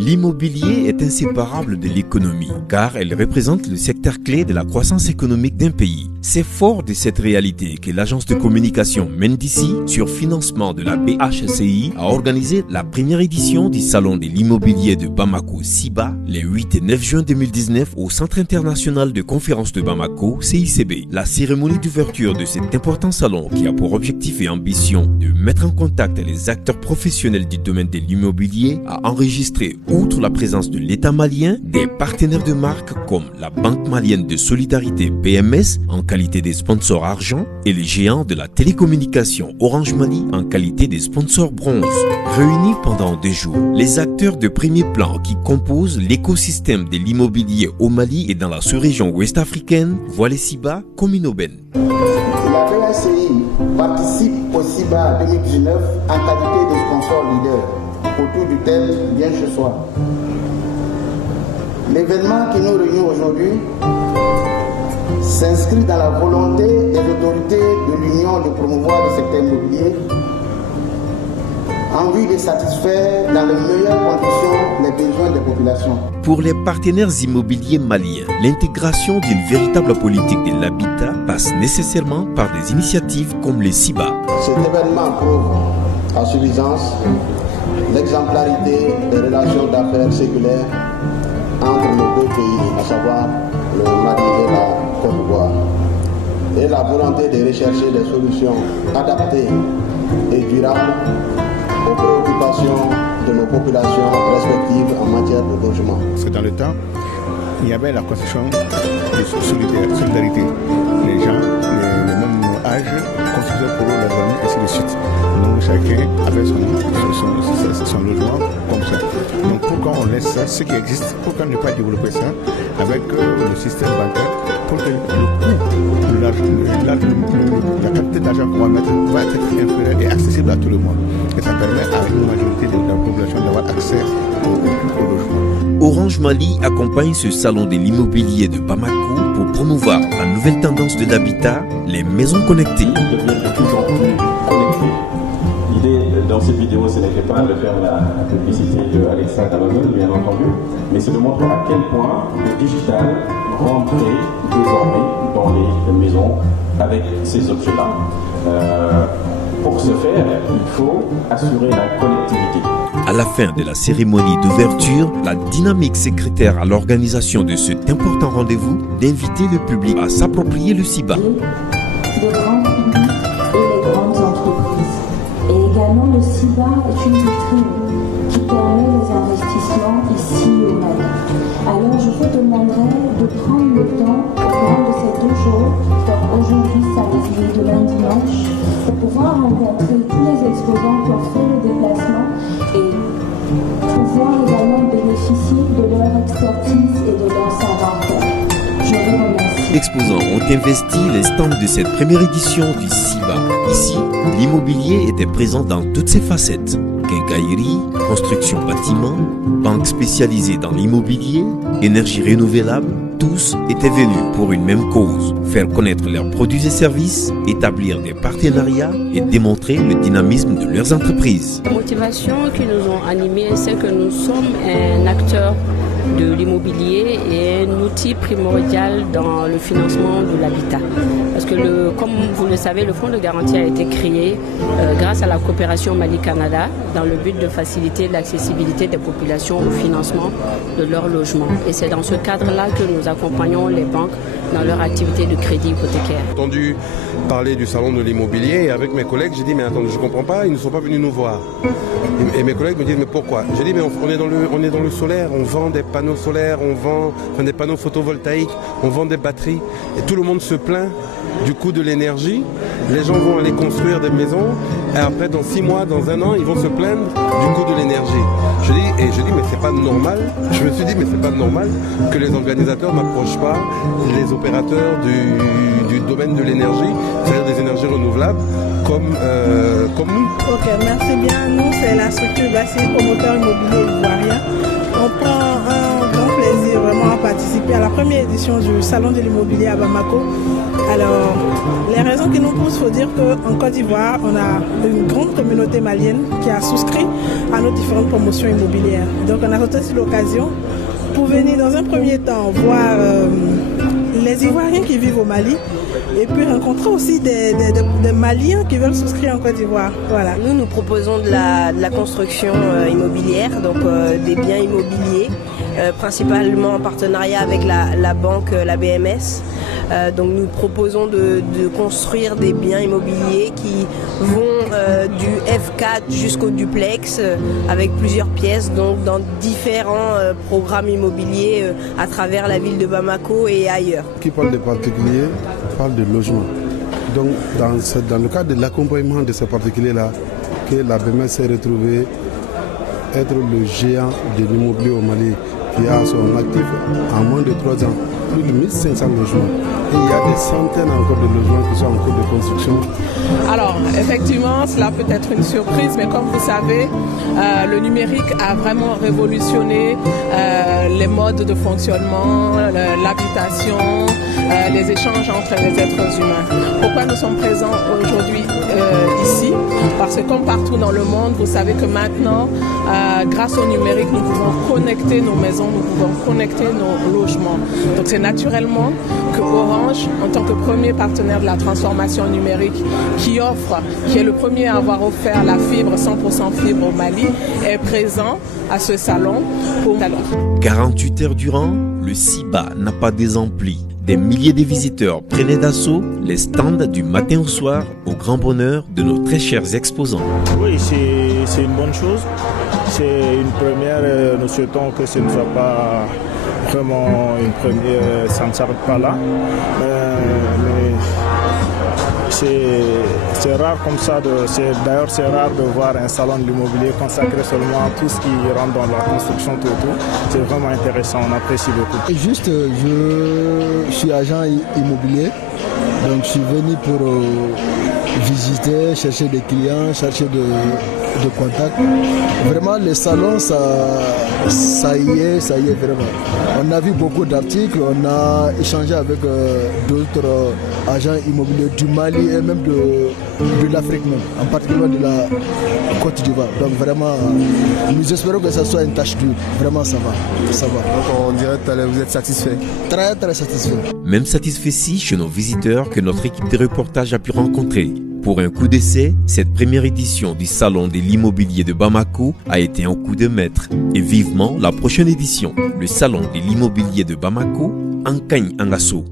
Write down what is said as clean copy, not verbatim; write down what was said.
L'immobilier est inséparable de l'économie, car elle représente le secteur clé de la croissance économique d'un pays. C'est fort de cette réalité que l'agence de communication Mendici, sur financement de la BHCI, a organisé la première édition du Salon de l'immobilier de Bamako, SIBA, les 8 et 9 juin 2019 au Centre international de conférences de Bamako, CICB. La cérémonie d'ouverture de cet important salon, qui a pour objectif et ambition de mettre en contact les acteurs professionnels du domaine de l'immobilier, a enregistré, outre la présence de l'État malien, des partenaires de marque comme la Banque malienne de solidarité BMS en qualité des sponsors argent et les géants de la télécommunication Orange Mali en qualité des sponsors bronze. Réunis pendant 2 jours, les acteurs de premier plan qui composent l'écosystème de l'immobilier au Mali et dans la sous-région ouest-africaine voient les SIBA comme une aubaine. La BHCI participe au SIBA 2019 en qualité de sponsor leader autour du thème Bien chez soi. L'événement qui nous réunit aujourd'hui s'inscrit dans la volonté des autorités de l'Union de promouvoir le secteur immobilier en vue de satisfaire dans les meilleures conditions les besoins des populations. Pour les partenaires immobiliers maliens, l'intégration d'une véritable politique de l'habitat passe nécessairement par des initiatives comme les SIBA. Cet événement prouve à suffisance l'exemplarité des relations d'affaires séculaires entre nos deux pays, à savoir le Mali et la Côte d'Ivoire, et la volonté de rechercher des solutions adaptées et durables aux préoccupations de nos populations respectives en matière de logement. Parce que dans le temps, il y avait la construction de solidarité. Les gens, le même âge, construisaient pour eux leurs amis, ainsi de suite. Donc chacun avait son logement comme ça. Donc pourquoi on laisse ça, ce qui existe, pourquoi ne pas développer ça avec le système bancaire pour que le coût, la quantité d'argent qu'on va mettre va être inférieure et accessible à tout le monde. Et ça permet à une majorité de la population d'avoir accès au logement. Orange Mali accompagne ce salon de l'immobilier de Bamako pour promouvoir la nouvelle tendance de l'habitat, les maisons connectées. L'idée dans cette vidéo, ce n'était pas de faire la publicité de Alexa d'Amazon, bien entendu, mais c'est de montrer à quel point le digital rentrait désormais dans les maisons avec ces objets-là. Pour ce faire, il faut assurer la connectivité. À la fin de la cérémonie d'ouverture, la dynamique secrétaire à l'organisation de cet important rendez-vous d'inviter le public à s'approprier le SIBA. Le grand public et les grandes entreprises. Et également le SIBA est une vitrine qui permet les investissements ici au Mali. Alors je vous demanderai de prendre le temps au cours de ces 2 jours, donc aujourd'hui samedi, demain dimanche, pour pouvoir rencontrer tous les exposants qui ont fait le déplacement et pouvoir également bénéficier de leur expertise et de leur savoir-faire. Je vous remercie. Les exposants ont investi les stands de cette première édition du SIBA. Ici, l'immobilier était présent dans toutes ses facettes. Quincaillerie, construction bâtiment, banque spécialisée dans l'immobilier, énergie renouvelable, tous étaient venus pour une même cause, faire connaître leurs produits et services, établir des partenariats et démontrer le dynamisme de leurs entreprises. La motivation qui nous ont animés, c'est que nous sommes un acteur de l'immobilier et un outil primordial dans le financement de l'habitat. Parce que, comme vous le savez, le fonds de garantie a été créé grâce à la coopération Mali-Canada dans le but de faciliter l'accessibilité des populations au financement de leur logement. Et c'est dans ce cadre-là que nous accompagnons les banques dans leur activité de crédit hypothécaire. J'ai entendu parler du salon de l'immobilier et avec mes collègues, j'ai dit mais attendez, je ne comprends pas, ils ne sont pas venus nous voir. Et mes collègues me disent mais pourquoi? J'ai dit mais on est dans le solaire, on vend des panneaux solaires, on vend des panneaux photovoltaïques, on vend des batteries et tout le monde se plaint du coût de l'énergie. Les gens vont aller construire des maisons et après dans 6 mois, dans 1 an, ils vont se plaindre du coût de l'énergie. Je dis mais c'est pas normal. Je me suis dit mais c'est pas normal que les organisateurs n'approchent pas les opérateurs du domaine de l'énergie, c'est-à-dire des énergies renouvelables comme nous. Ok, merci bien. Nous c'est la structure Bassi Promoteur Immobilier Ivoirien. On prend un grand plaisir vraiment à participer à la première édition du Salon de l'immobilier à Bamako. Alors, les raisons qui nous poussent, il faut dire qu'en Côte d'Ivoire, on a une grande communauté malienne qui a souscrit à nos différentes promotions immobilières. Donc, on a saisi l'occasion pour venir dans un premier temps voir les Ivoiriens qui vivent au Mali et puis rencontrer aussi des Maliens qui veulent souscrire en Côte d'Ivoire. Voilà. Nous proposons de la construction immobilière, donc des biens immobiliers, principalement en partenariat avec la banque, la BMS. Donc nous proposons de construire des biens immobiliers qui vont du F4 jusqu'au duplex avec plusieurs pièces, donc dans différents programmes immobiliers à travers la ville de Bamako et ailleurs. Qui parle de particuliers parle de logement. Donc dans le cadre de l'accompagnement de ces particuliers-là, que la BMS s'est retrouvée être le géant de l'immobilier au Mali, qui a son actif en moins de 3 ans, plus de 1500 logements. Et il y a des centaines encore de logements qui sont en cours de construction. Alors, effectivement, cela peut être une surprise, mais comme vous savez, le numérique a vraiment révolutionné les modes de fonctionnement, l'habitation, les échanges entre les êtres humains. Pourquoi nous sommes présents aujourd'hui ici? Parce que comme partout dans le monde, vous savez que maintenant, grâce au numérique, nous pouvons connecter nos maisons, nous pouvons connecter nos logements. Donc c'est naturellement que Orange, en tant que premier partenaire de la transformation numérique, qui est le premier à avoir offert la fibre 100% fibre au Mali, est présent à ce salon pour 48 heures durant, le CIBA n'a pas désempli. Des milliers de visiteurs prenaient d'assaut les stands du matin au soir au grand bonheur de nos très chers exposants. Oui, c'est une bonne chose. C'est une première. Nous souhaitons que ce ne soit pas vraiment une première, ça ne s'arrête pas là. Mais c'est rare comme ça. D'ailleurs, c'est rare de voir un salon de l'immobilier consacré seulement à tout ce qui rentre dans la construction tout autour. C'est vraiment intéressant, on apprécie beaucoup. Juste, je suis agent immobilier, donc je suis venu pour visiter, chercher des clients, chercher de contacts. Vraiment, les salons, ça y est vraiment. On a vu beaucoup d'articles, on a échangé avec d'autres agents immobiliers du Mali et même de l'Afrique même, en particulier de la Côte d'Ivoire. Donc vraiment, nous espérons que ça soit une tâche dure. Vraiment, ça va. Donc on dirait que vous êtes satisfait. Très, très satisfait. Même satisfait si chez nos visiteurs que notre équipe de reportage a pu rencontrer. Pour un coup d'essai, cette première édition du Salon de l'immobilier de Bamako a été un coup de maître. Et vivement la prochaine édition, le Salon de l'immobilier de Bamako, en Kagne Angasso.